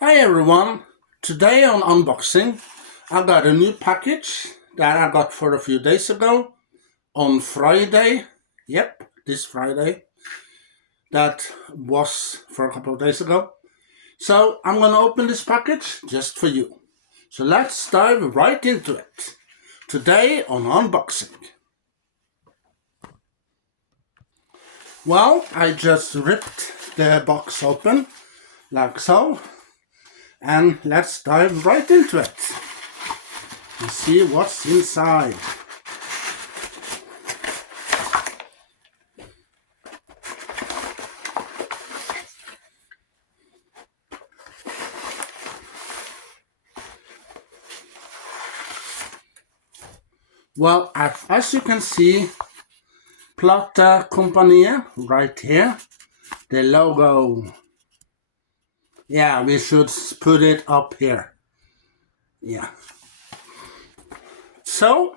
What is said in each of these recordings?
Hi everyone, today on unboxing I got a new package that I got for a few days ago on Friday. Yep, this Friday. That was for a couple of days ago. So I'm gonna open this package just for you. So let's dive right into it. Today on unboxing. Well, I just ripped the box open like so. And let's dive right into it and see what's inside. Well, as you can see, Plata Compania right here, the logo. Yeah, we should put it up here. Yeah. So,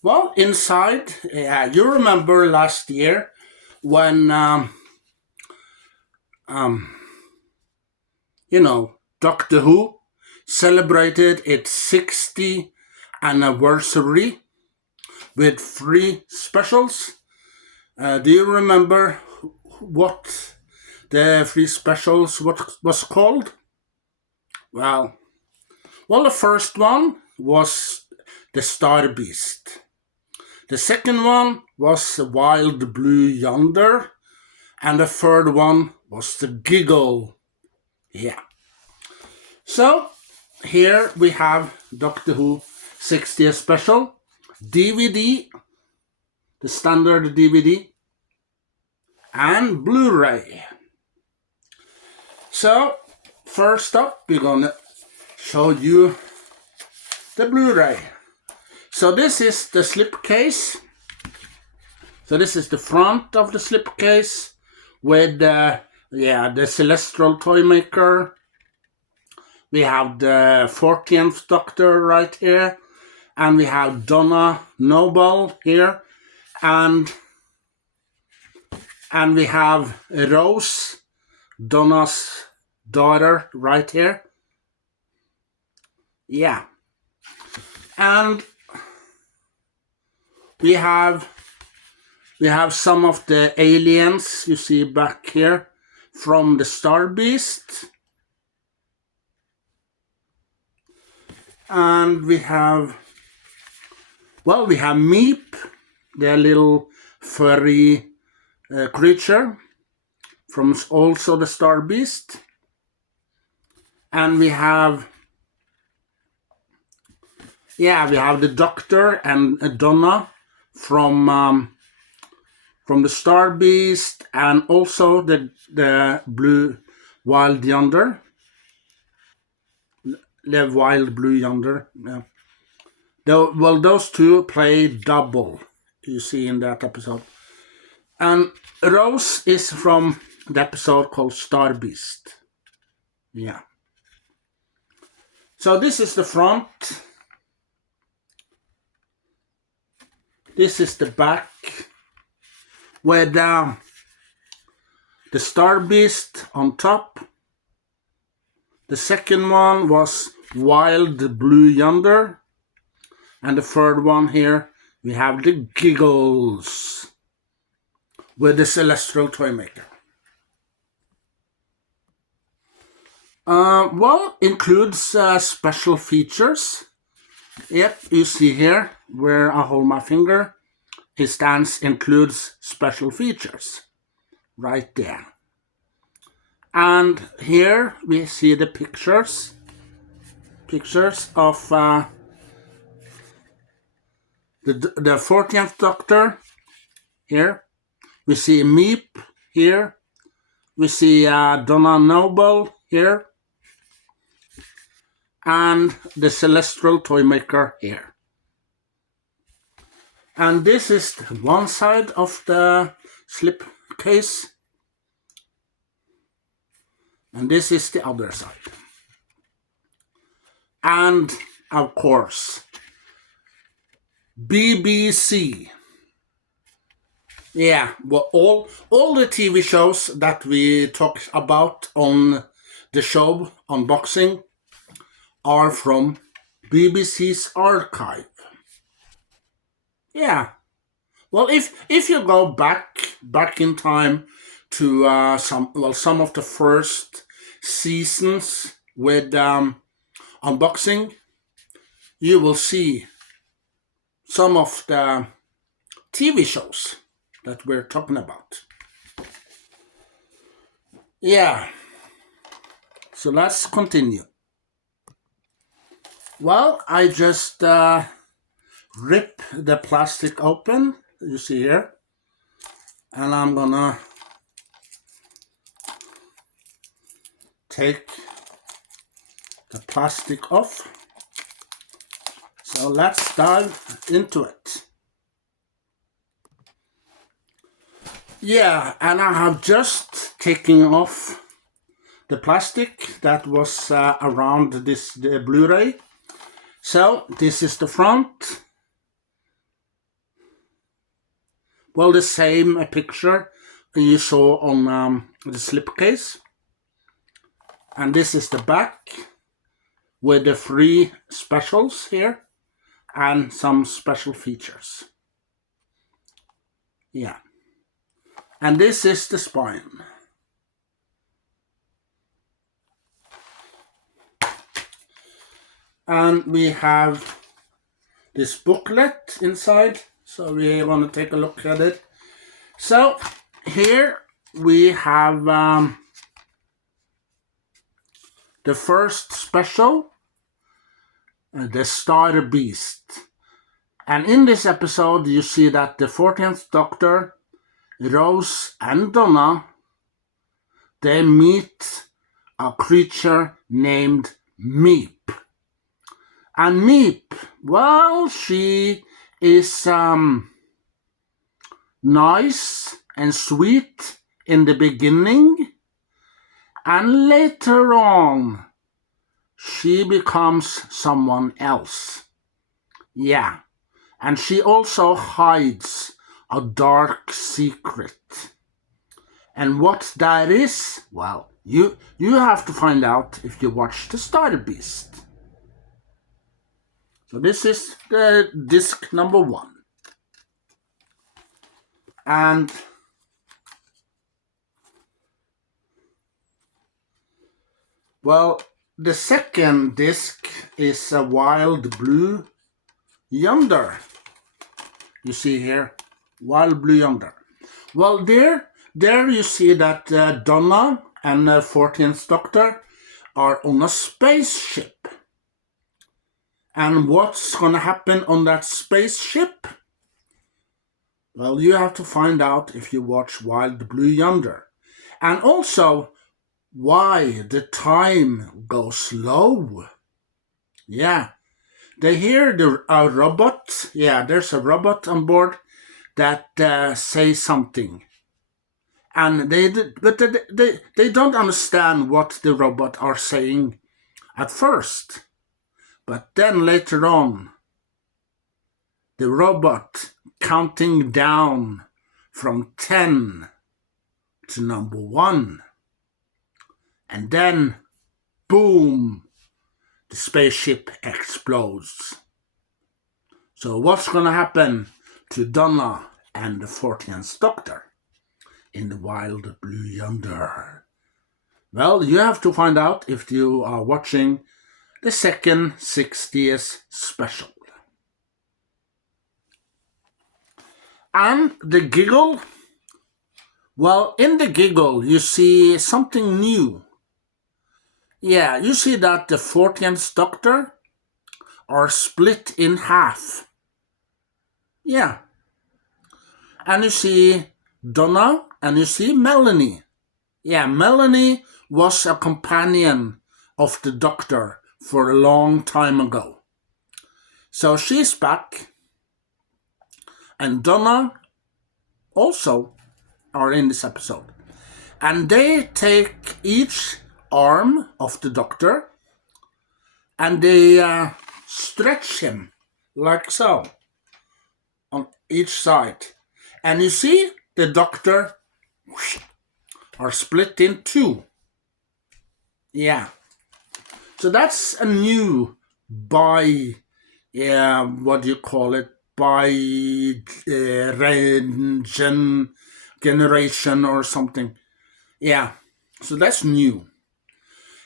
well, inside, yeah, you remember last year when, Doctor Who celebrated its 60th anniversary with 3 specials. Do you remember what the 3 specials was called? Well, the first one was the Star Beast. The second one was the Wild Blue Yonder. And the third one was the Giggle. Yeah. So, here we have Doctor Who 60th special, DVD, the standard DVD, and Blu-ray. So, first up, we're gonna show you the Blu-ray. So this is the slipcase. So this is the front of the slipcase with the Celestial Toy Maker. We have the 14th Doctor right here, and we have Donna Noble here, and we have Rose, Donna's daughter, right here. Yeah. And we have some of the aliens you see back here from the Star Beast. And we have Meep, the little furry creature from also the Star Beast. And we have the Doctor and Donna from the Star Beast, and also the Blue Wild Yonder. The Wild Blue Yonder. Yeah. Those two play double, you see in that episode. And Rose is from the episode called Star Beast. Yeah. So this is the front. This is the back, with the Star Beast on top. The second one was Wild Blue Yonder. And the third one here, we have the Giggles with the Celestial Toy Maker. Includes special features. Yep, you see here where I hold my finger. His stance includes special features. Right there. And here we see the pictures of the 14th Doctor here. We see Meep here. We see Donna Noble here. And the Celestial Toy Maker here. And this is one side of the slipcase. And this is the other side. And, of course, BBC. Yeah, well, all the TV shows that we talk about on the show unboxing are from BBC's archive. Yeah. Well, if you go back in time to some of the first seasons with unboxing, you will see some of the TV shows that we're talking about. Yeah. So let's continue. Well, I just rip the plastic open, you see here, and I'm gonna take the plastic off. So let's dive into it. Yeah, and I have just taken off the plastic that was around the Blu-ray. So this is the front. Well, the same picture you saw on the slipcase. And this is the back with the 3 specials here and some special features. Yeah. And this is the spine. And we have this booklet inside, so we're going to take a look at it. So here we have the first special, the Star Beast. And in this episode you see that the 14th Doctor, Rose and Donna, they meet a creature named Meep. And Meep, well, she is nice and sweet in the beginning, and later on she becomes someone else. Yeah, and she also hides a dark secret. And what that is, well, you have to find out if you watch the Star Beast. So this is the disc number 1. And well, the second disc is a Wild Blue Yonder. You see here, Wild Blue Yonder. Well, there you see that Donna and 14th Doctor are on a spaceship. And what's going to happen on that spaceship? Well, you have to find out if you watch Wild Blue Yonder. And also, why the time goes slow. Yeah, they hear a robot. Yeah, there's a robot on board that says something. And they don't understand what the robot are saying at first. But then later on, the robot counting down from 10 to number 1. And then, boom, the spaceship explodes. So what's going to happen to Donna and the 14th Doctor in the Wild Blue Yonder? Well, you have to find out if you are watching the second 60th special. And the Giggle, well, in the Giggle you see something new. Yeah, you see that the 14th Doctor are split in half. Yeah. And you see Donna and you see Melanie. Yeah, Melanie was a companion of the Doctor for a long time ago. So she's back. And Donna also are in this episode. And they take each arm of the Doctor and they stretch him like so on each side. And you see the Doctor are split in 2. Yeah. So that's a new by, what do you call it? By generation or something. Yeah. So that's new.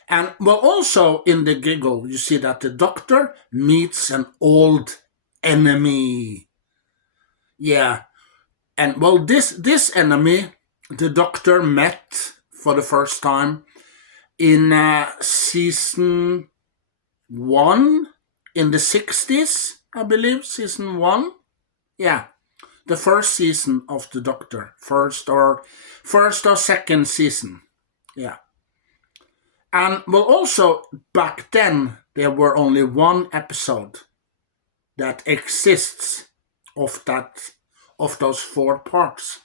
And well, also in the Giggle, you see that the Doctor meets an old enemy. Yeah. And well, this enemy, the Doctor met for the first time in season 1 in the 60s, I believe, season 1. Yeah, the first season of the Doctor, first or second season. Yeah. And well, also back then there were only one episode that exists of those 4 parts.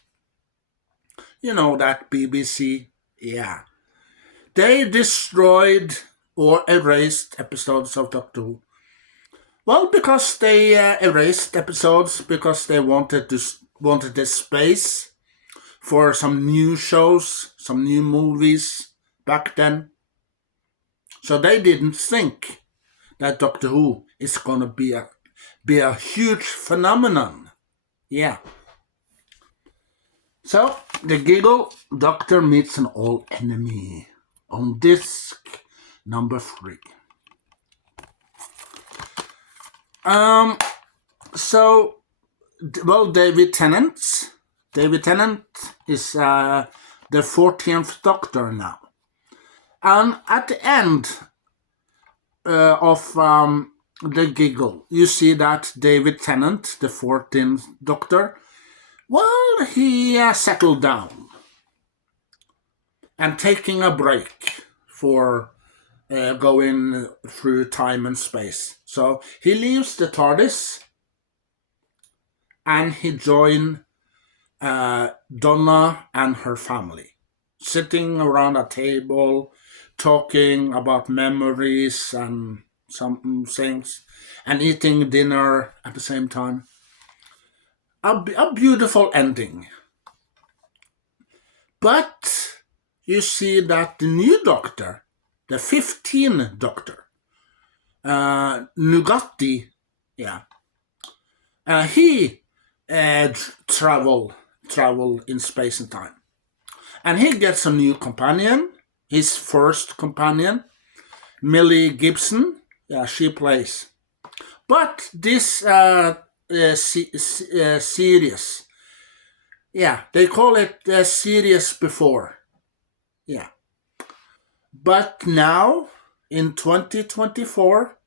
You know that BBC, yeah. They destroyed or erased episodes of Doctor Who. Well, because they erased episodes because they wanted the space for some new shows, some new movies back then. So they didn't think that Doctor Who is gonna be a huge phenomenon. Yeah. So the Giggle Doctor meets an old enemy on disc number 3. So, well, David Tennant is the 14th Doctor now. And at the end of the Giggle, you see that David Tennant, the 14th Doctor, well, he settled down and taking a break for going through time and space. So he leaves the TARDIS and he joined Donna and her family, sitting around a table, talking about memories and some things, and eating dinner at the same time. A beautiful ending. But you see that the new Doctor, the 15th Doctor, Nugatti, yeah, he travel in space and time, and he gets a new companion, his first companion, Millie Gibson. Yeah, she plays. But this series, yeah, they call it series before. Yeah. But now, in 2024,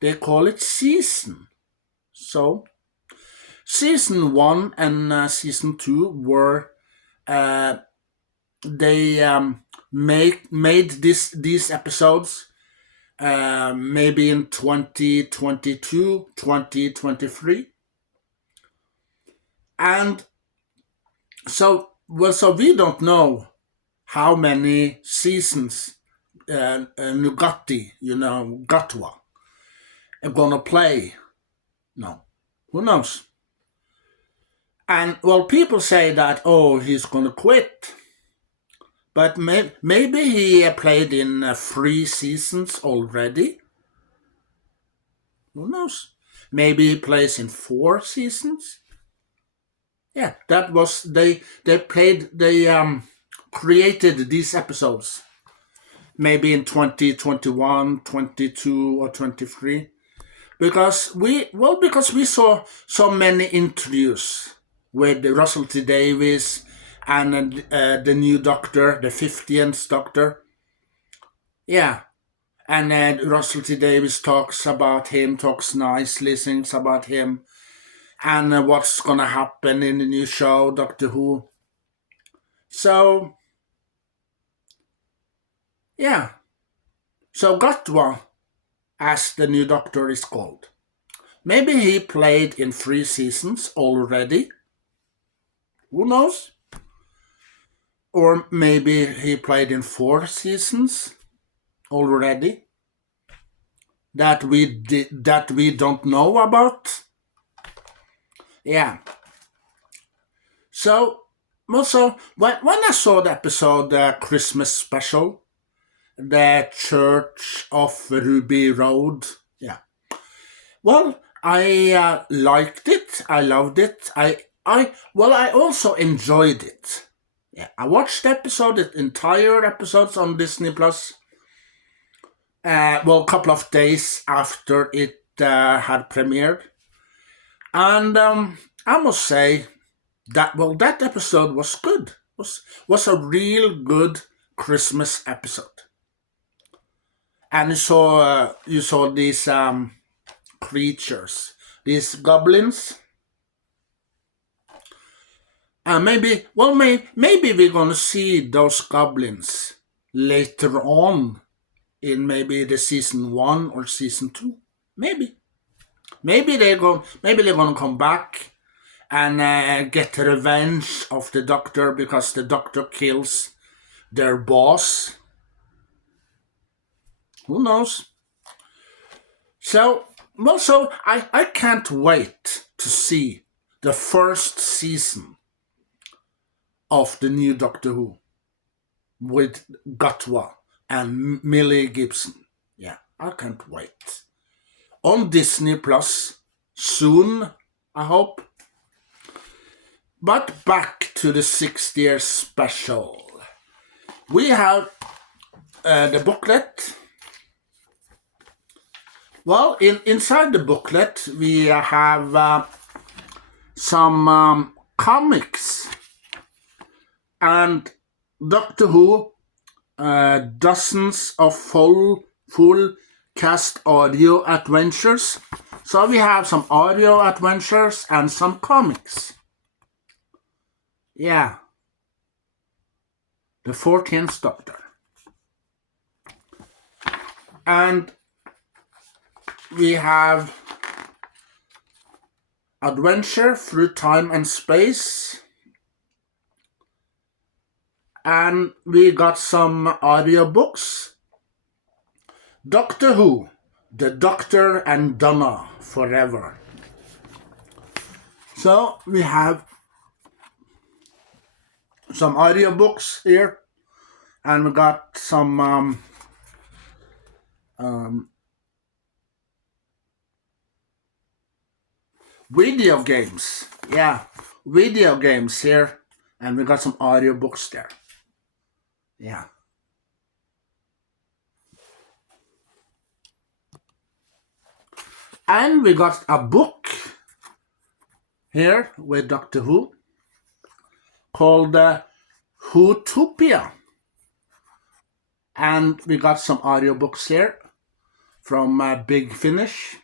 they call it season. So, season 1 and season 2 were, they made these episodes maybe in 2022, 2023. And so we don't know how many seasons Nugatti, Gatwa, are gonna play. No, who knows? And well, people say that he's gonna quit, but maybe he played in 3 seasons already. Who knows? Maybe he plays in 4 seasons. Yeah, that was they created these episodes maybe in 2021, 22 or 23 because we saw so many interviews with Russell T Davies and the new Doctor, the 50th Doctor. Yeah, and Russell T Davies talks nicely, things about him, and what's gonna happen in the new show, Doctor Who. So, yeah. So Gatwa, as the new Doctor is called. Maybe he played in 3 seasons already. Who knows? Or maybe he played in 4 seasons already that we don't know about. Yeah. So also when I saw the episode Christmas special, the Church of Ruby Road. Yeah. Well, I liked it. I loved it. I also enjoyed it. Yeah, I watched the entire episodes on Disney Plus. A couple of days after it had premiered, and I must say that episode was good. Was a real good Christmas episode, and you saw these creatures, these goblins. Maybe we're gonna see those goblins later on in maybe the season 1 or season 2. Maybe they're gonna come back and get revenge of the Doctor because the Doctor kills their boss. Who knows? So I can't wait to see the first season of the new Doctor Who with Gatwa and Millie Gibson. Yeah, I can't wait. On Disney Plus soon, I hope. But back to the 6th-year special. We have the booklet. Well, inside the booklet we have some comics and Doctor Who, dozens of full cast audio adventures. So we have some audio adventures and some comics. Yeah. The 14th Doctor. And we have Adventure Through Time and Space. And we got some audiobooks. Doctor Who, The Doctor and Donna Forever. So we have some audiobooks here, and we got some video games. Yeah, video games here, and we got some audiobooks there. Yeah. And we got a book here with Doctor Who called Whotopia. And we got some audiobooks here from Big Finish.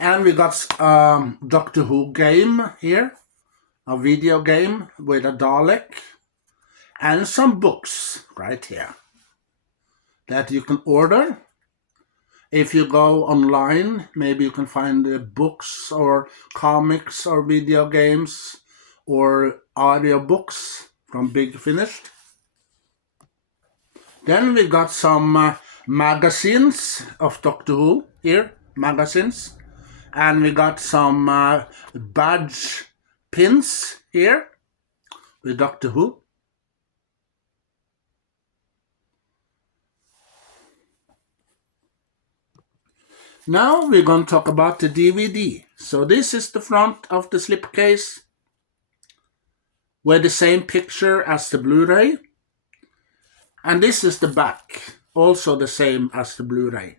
And we got Doctor Who game here, a video game with a Dalek, and some books right here that you can order. If you go online, maybe you can find books or comics or video games or audiobooks from Big Finish. Then we got some magazines of Doctor Who here, magazines. And we got some badge pins here with Doctor Who. Now we're going to talk about the DVD. So this is the front of the slipcase with the same picture as the Blu-ray. And this is the back, also the same as the Blu-ray,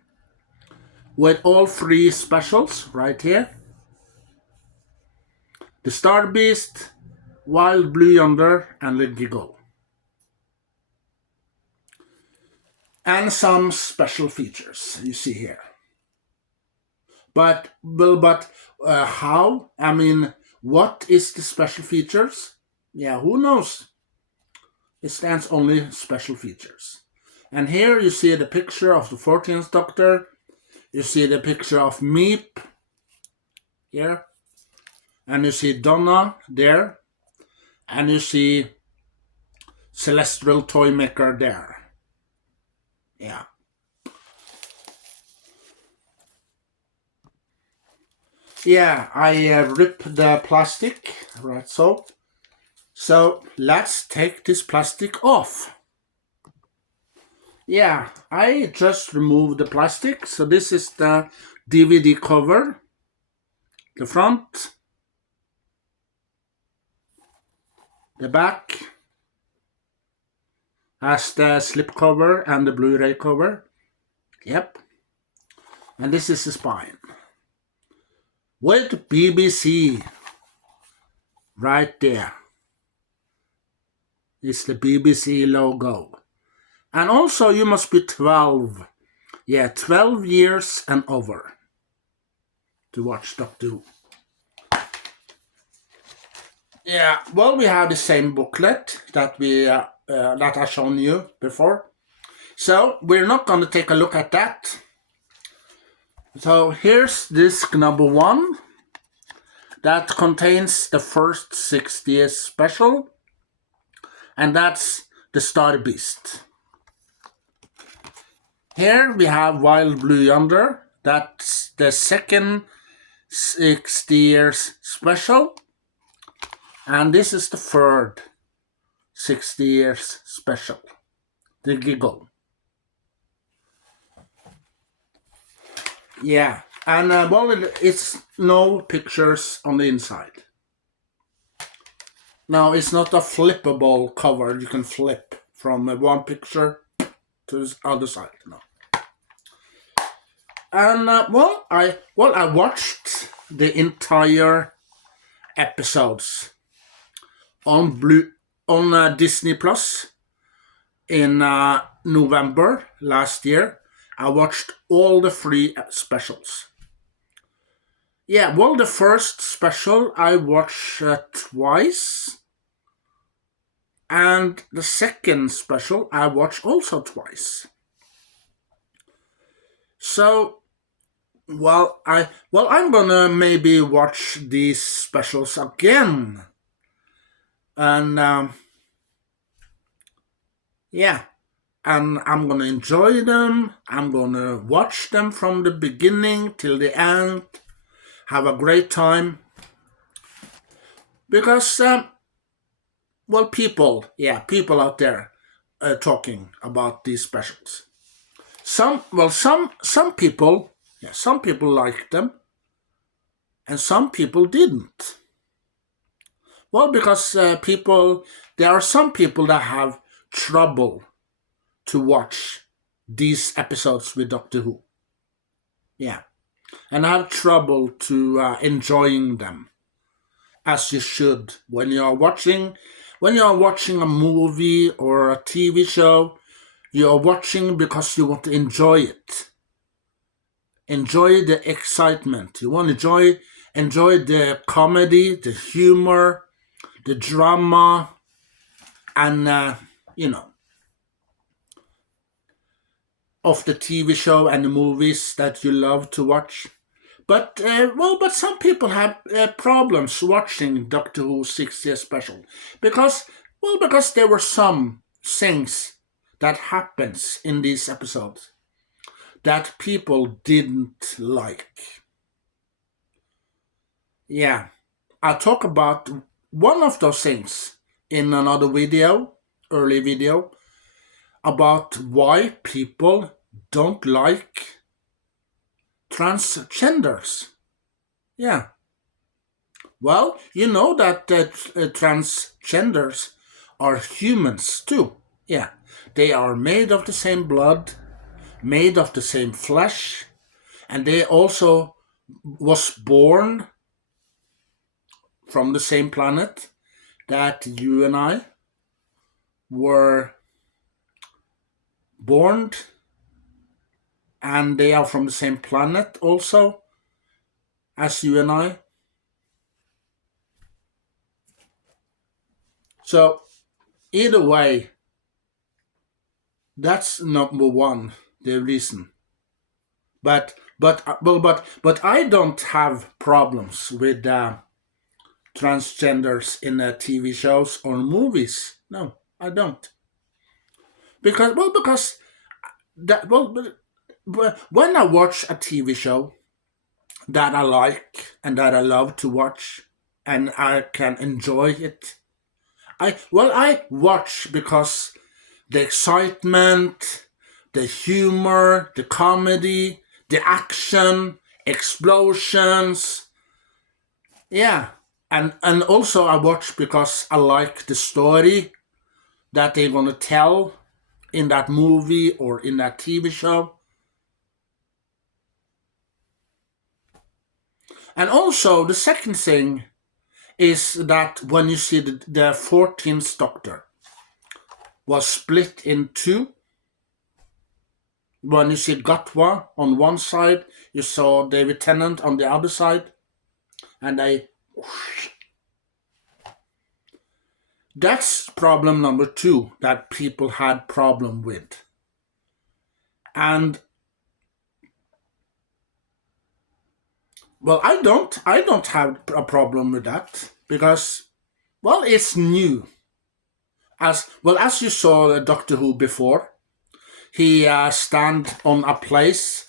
with all 3 specials right here. The Star Beast, Wild Blue Yonder, and the Giggle. And some special features you see here. But how? I mean, what is the special features? Yeah, who knows? It stands only special features. And here you see the picture of the 14th Doctor. You see the picture of Meep here. And you see Donna there. And you see Celestial Toymaker there. Yeah. Yeah, I rip the plastic, right, so. So let's take this plastic off. Yeah, I just removed the plastic. So this is the DVD cover, the front, the back has the slipcover and the Blu-ray cover. Yep. And this is the spine. With BBC right there. It's the BBC logo. And also you must be 12. Yeah, 12 years and over to watch Doctor Who. Yeah, well, we have the same booklet that that I shown you before. So we're not going to take a look at that. So here's disc number 1 that contains the first 60th special, and that's the Star Beast. Here we have Wild Blue Yonder. That's the second 60 years special, and this is the third 60 years special, the Giggle. Yeah, and well, it's no pictures on the inside. Now, it's not a flippable cover. You can flip from one picture to the other side. No. And well, I watched the entire episodes on Disney Plus in November last year. I watched all the 3 specials. Yeah, well, the first special I watched twice. And the second special I watched also twice. So, I'm gonna maybe watch these specials again. And yeah. And I'm gonna enjoy them. I'm gonna watch them from the beginning till the end. Have a great time. Because, well, people out there talking about these specials. Some people liked them, and some people didn't. Well, because there are some people that have trouble to watch these episodes with Doctor Who. Yeah. And I have trouble to enjoying them, as you should when you are watching a movie or a TV show. You are watching because you want to enjoy it. Enjoy the excitement. You want to enjoy the comedy, the humor, the drama, and of the TV show and the movies that you love to watch. But some people have problems watching Doctor Who 60th special because there were some things that happens in these episodes that people didn't like. Yeah, I'll talk about one of those things in another early video, about why people don't like transgenders. Yeah. Well, you know that transgenders are humans too. Yeah. They are made of the same blood, made of the same flesh, and they also was born from the same planet that you and I were born, and they are from the same planet also as you and I. So either way, that's number one, the reason. But I don't have problems with transgenders in TV shows or movies. No, I don't. Because when I watch a TV show, that I like and that I love to watch, and I can enjoy it. I watch because the excitement, the humor, the comedy, the action, explosions. Yeah. And also I watch because I like the story that they're gonna tell in that movie or in that TV show. And also the second thing is that when you see the 14th Doctor was split in two. When you see Gatwa on one side, you saw David Tennant on the other side, and that's problem number two that people had problem with. And well, I don't have a problem with that because, well, it's new. As you saw Doctor Who before, he stand on a place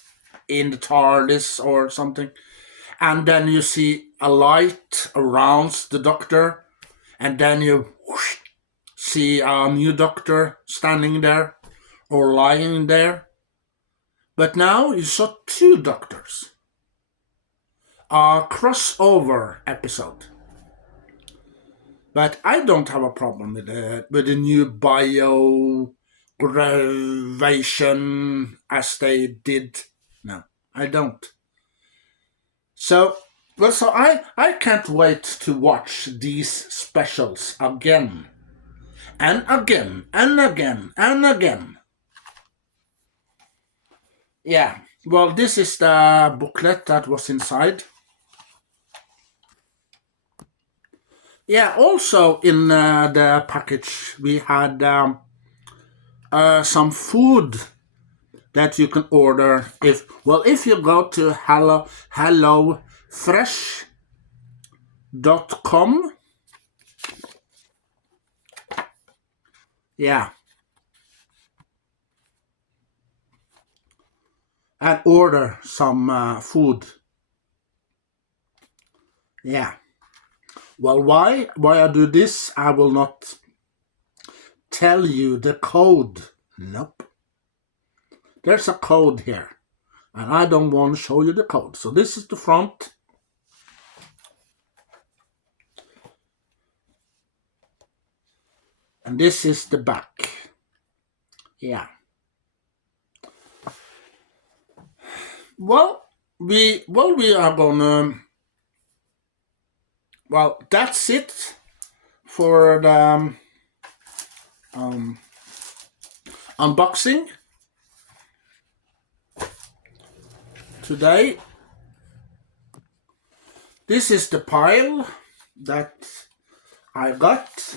in the TARDIS or something, and then you see a light around the Doctor, and then you see a new Doctor standing there or lying there. But now you saw two Doctors. A crossover episode. But I don't have a problem with the new biogravation as they did. No, I don't. So I can't wait to watch these specials again. And again, and again, and again. Yeah, well, this is the booklet that was inside. Yeah, also in the package we had some food that you can order if you go to hellofresh.com. Yeah. And order some food. Yeah. Well, why I do this, I will not tell you the code. Nope. There's a code here, and I don't want to show you the code. So this is the front. And this is the back. Yeah. Well, we are gonna... Well, that's it for the unboxing today. This is the pile that I got.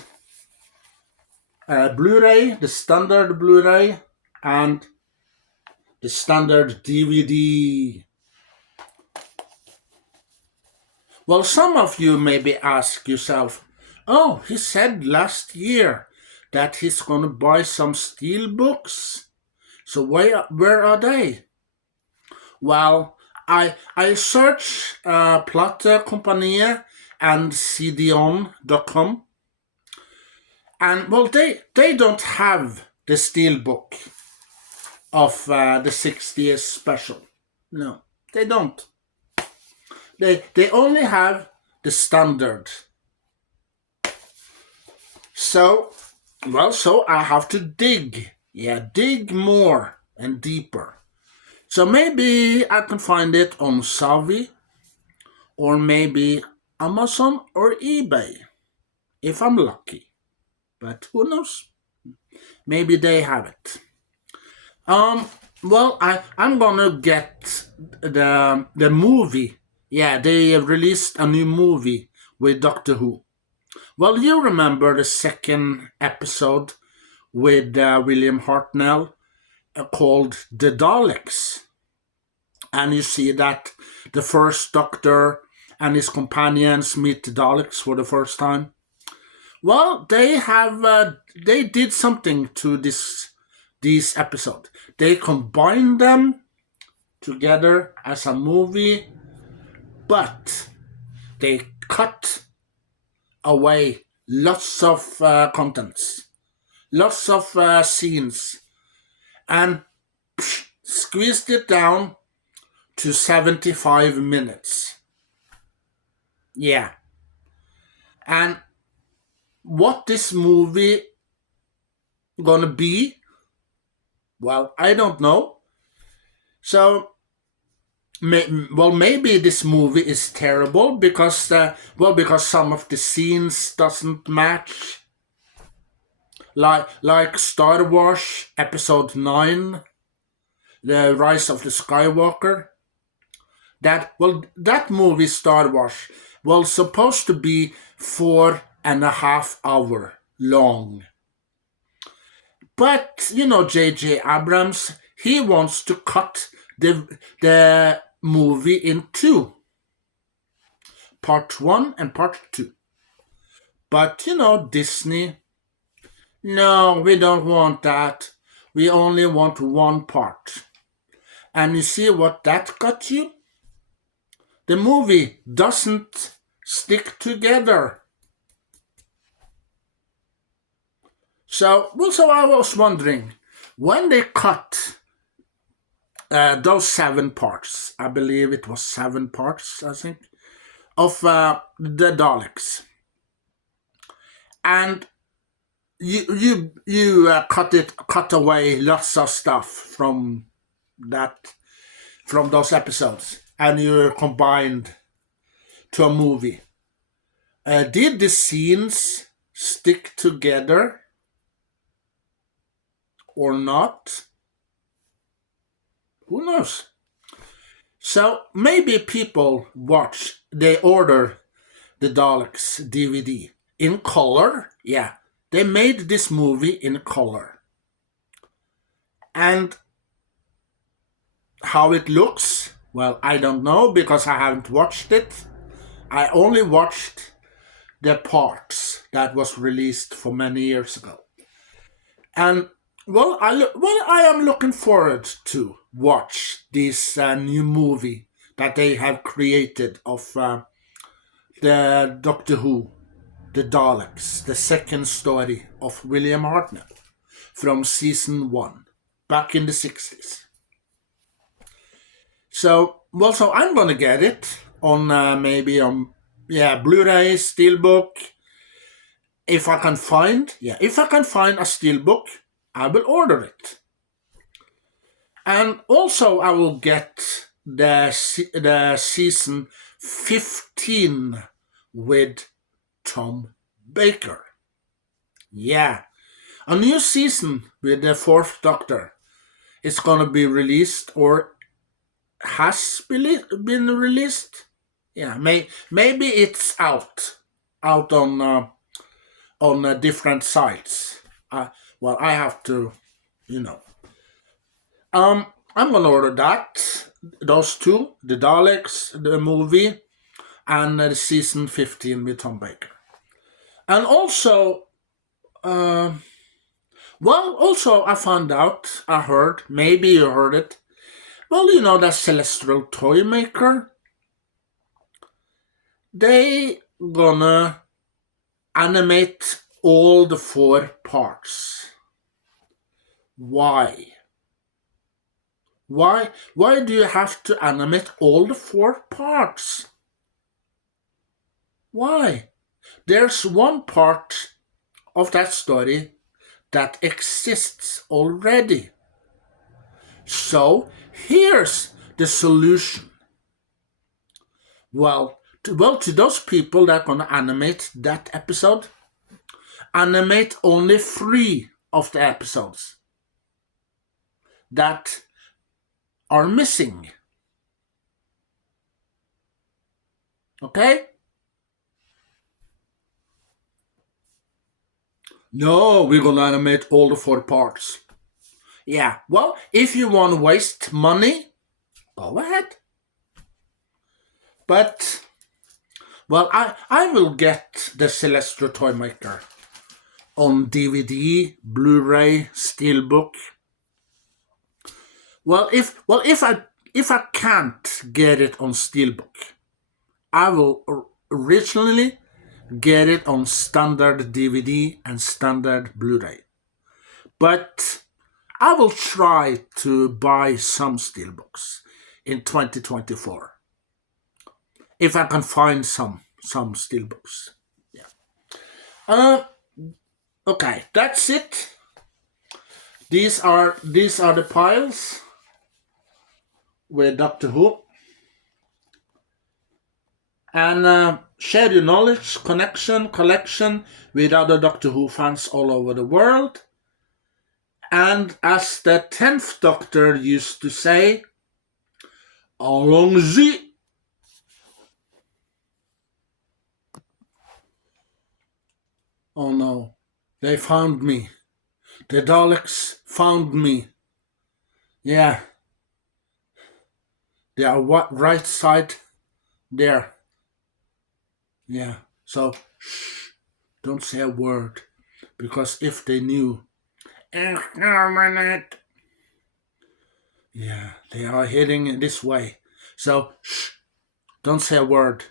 Blu-ray, the standard Blu-ray, and the standard DVD. Well, some of you maybe ask yourself, oh, he said last year that he's going to buy some steel books. So where are they? Well, I search Platekompaniet and cdon.com, and well, they don't have the steel book of the 60th special. No, they don't. They only have the standard. So I have to dig. Yeah, dig more and deeper. So maybe I can find it on Savi, or maybe Amazon or eBay, if I'm lucky. But who knows? Maybe they have it. Well, I'm gonna get the movie. Yeah, they released a new movie with Doctor Who. Well, you remember the second episode with William Hartnell called The Daleks. And you see that the first Doctor and his companions meet the Daleks for the first time. Well, they did something to this episode. They combined them together as a movie but they cut away lots of contents, lots of scenes, and squeezed it down to 75 minutes. Yeah. And what this movie gonna be? Well, I don't know. So, maybe this movie is terrible because some of the scenes doesn't match. Like Star Wars Episode 9, The Rise of the Skywalker. That movie Star Wars was supposed to be 4.5 hours long. But, J.J. Abrams, he wants to cut the movie in two. Part 1 and Part 2. But, Disney, no, we don't want that. We only want one part. And you see what that got you? The movie doesn't stick together. So I was wondering, when they cut those 7 parts, I believe it was 7 parts, I think, of the Daleks, and you cut away lots of stuff from those episodes, and you combined to a movie. Did the scenes stick together or not? Who knows? So maybe people they order the Daleks DVD in color. Yeah, they made this movie in color. And how it looks, well, I don't know because I haven't watched it. I only watched the parts that was released for many years ago. And I am looking forward to watch this new movie that they have created of the Doctor Who, the Daleks, the second story of William Hartnell from season 1, back in the 60s. So I'm gonna get it on maybe on Blu-ray, Steelbook. If I can find a Steelbook, I will order it. And also I will get the season 15 with Tom Baker. Yeah. A new season with the 4th Doctor is gonna be released, or has been released. Yeah, maybe it's out on different sites. I have to, I'm gonna order those 2, the Daleks, the movie, and the season 15 with Tom Baker. And also, I found out, I heard, maybe you heard it. Well, that Celestial Toy Maker, they gonna animate all the 4 parts. Why? Why do you have to animate all the 4 parts? Why? There's one part of that story that exists already. So here's the solution. To those people that are gonna animate that episode, animate only 3 of the episodes that are missing. Okay? No, we're gonna animate all the 4 parts. Yeah, if you want to waste money, go ahead. But, I will get the Celestial Toy Maker on DVD, Blu-ray, Steelbook. If I can't get it on Steelbook, I will originally get it on standard DVD and standard Blu-ray. But I will try to buy some steelbooks in 2024. If I can find some steelbooks. Yeah. Okay, that's it. These are the piles with Doctor Who. And share your knowledge, collection with other Doctor Who fans all over the world. And as the 10th Doctor used to say, allons-y. Oh no, they found me. The Daleks found me. Yeah. They are right side there. Yeah, so shh, don't say a word, because if they knew, exterminate. Yeah, they are heading this way. So shh, don't say a word.